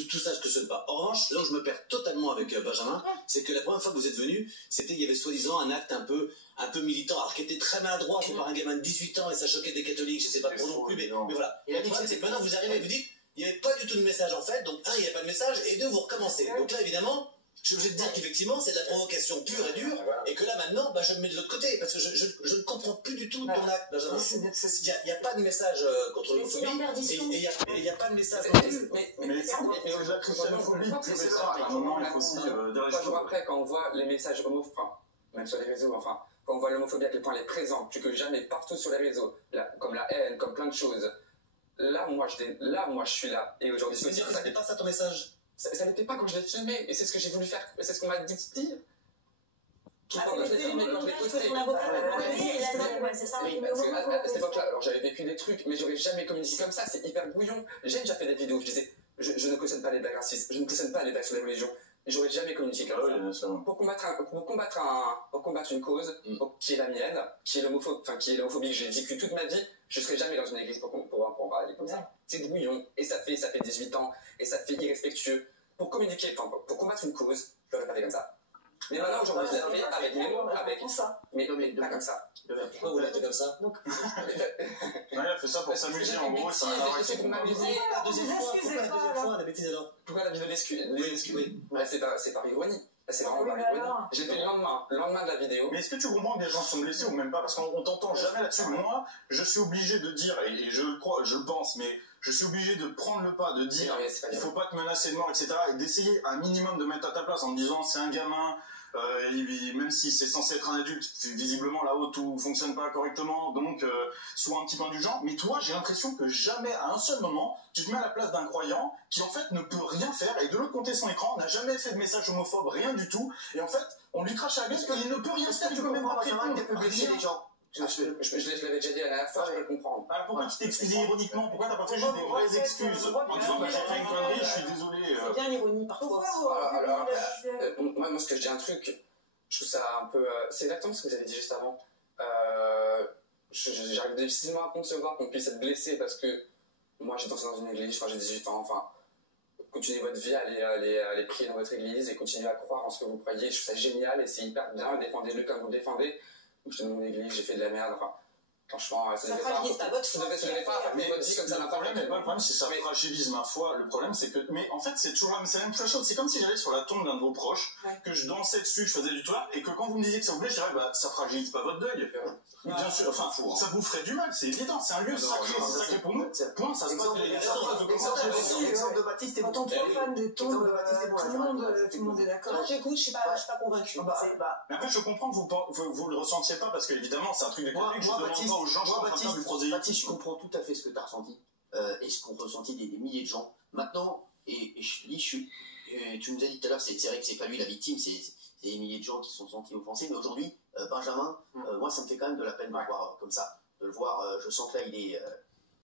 tout ça que ce n'est pas. En revanche, là où je me perds totalement avec Benjamin, c'est que la première fois que vous êtes venu, il y avait soi-disant un acte un peu militant, alors qui était très maladroit, fait par un gamin de 18 ans et ça choquait des catholiques, je sais pas trop non plus, mais voilà. Et le problème, c'est que maintenant vous arrivez et vous dites, il n'y avait pas du tout de message en fait, donc un, il n'y avait pas de message, et deux, vous recommencez. Donc là, évidemment, je suis obligé de dire qu'effectivement, c'est de la provocation pure et dure, et que là, maintenant, je me mets de l'autre côté, parce que je ne comprends plus du tout ton acte, Benjamin. Il n'y a pas de message contre l'homophobie, et il n'y a pas de message contre la christianophobie, c'est ça, il faut aussi Trois jours après, quand on voit les messages homophobes, même sur les réseaux, quand on voit l'homophobie à quel point elle est présente, plus que jamais, partout sur les réseaux, comme la haine, comme plein de choses, là, moi, je suis là. Et aujourd'hui, c'est aussi ça n'était pas ça ton message. Ça n'était pas quand je l'ai filmé, et c'est ce que j'ai voulu faire, c'est ce qu'on m'a dit de dire. Quand je l'ai filmé, quand je l'ai posté. C'est ça. À cette époque-là, alors j'avais vécu des trucs, mais j'aurais jamais communiqué comme ça, c'est hyper brouillon. J'ai déjà fait des vidéos où je disais, je ne cautionne pas les blagues racistes, je ne cautionne pas les blagues sur les religions. J'aurais jamais communiqué comme ça. Pour combattre une cause qui est la mienne, qui est l'homophobie que j'ai vécue toute ma vie, je serais jamais dans une église pour en parler comme ça. C'est brouillon, et ça fait 18 ans, et ça fait irrespectueux. Pour communiquer, pour combattre une cause, je l'aurais pas fait comme ça. Mais maintenant, aujourd'hui, je l'ai fait avec mes mots, avec ça. Mais pas comme ça. Pourquoi vous l'avez fait comme ça? Il a fait ça pour s'amuser, en gros, ça j'ai fait pour m'amuser. La deuxième fois, la bêtise alors? Pourquoi la vidéo d'excuse? C'est par ironie. C'est vraiment par ironie. J'ai fait le lendemain de la vidéo. Mais est-ce que tu comprends que les gens sont blessés ou même pas? Parce qu'on t'entend jamais là-dessus. Moi, je suis obligé de dire, et je le crois, je le pense, mais je suis obligé de prendre le pas, de dire, il faut pas te menacer de mort, etc. Et d'essayer un minimum de mettre à ta place en me disant, c'est un gamin, même si c'est censé être un adulte, visiblement là-haut tout fonctionne pas correctement, donc sois un petit peu indulgent. Mais toi, j'ai l'impression que jamais, à un seul moment, tu te mets à la place d'un croyant qui en fait ne peut rien faire et de l'autre côté de son écran n'a jamais fait de message homophobe, rien du tout. Et en fait, on lui crache à la gueule qu'il ne peut rien faire. Tu peux même pas répondre. Tu peux blesser les gens. Je l'avais déjà dit à la dernière fois, je peux le comprendre. Alors pourquoi tu t'es excusé ironiquement? Pourquoi t'as pas fait juste des vraies excuses en disant j'ai fait une connerie, je suis désolé. C'est bien l'ironie parfois. Alors moi ce que je dis un truc, je trouve ça un peu... c'est exactement ce que vous avez dit juste avant. J'arrive difficilement à concevoir qu'on puisse être blessé parce que moi j'ai dansé dans une église, j'ai 18 ans, continuez votre vie, allez prier dans votre église et continuez à croire en ce que vous croyez, je trouve ça génial et c'est hyper bien, défendez-le comme vous le défendez. J'étais dans mon église, j'ai fait de la merde, franchement, ça fragilise pas votre foi. Vous devez pas affecter votre vie comme ça. Le problème, c'est ça fragilise ma foi. Le problème, c'est que, mais en fait, c'est toujours la même chose. C'est comme si j'allais sur la tombe d'un de vos proches, que je dansais dessus, je faisais du twerk, et que quand vous me disiez que ça vous plaît, je dirais, ça fragilise pas votre deuil. Bien sûr, ça vous ferait du mal, c'est évident, c'est un lieu sacré, c'est sacré pour nous. Point, ça se passe. Exemple de Baptiste est bon. Quand on profane des tombes, tout le monde est d'accord. J'écoute, je suis pas convaincu. Mais après, je comprends que vous le ressentiez pas, parce qu'évidemment, c'est un truc de catholique, je demande pas aux gens, Baptiste, je comprends tout à fait ce que tu as ressenti, et ce qu'ont ressenti des milliers de gens. Maintenant, et je te dis, tu nous as dit tout à l'heure, c'est vrai que c'est pas lui la victime, c'est des milliers de gens qui se sont sentis offensés, mais aujourd'hui, Benjamin, moi ça me fait quand même de la peine de le voir comme ça. De le voir, je sens que là,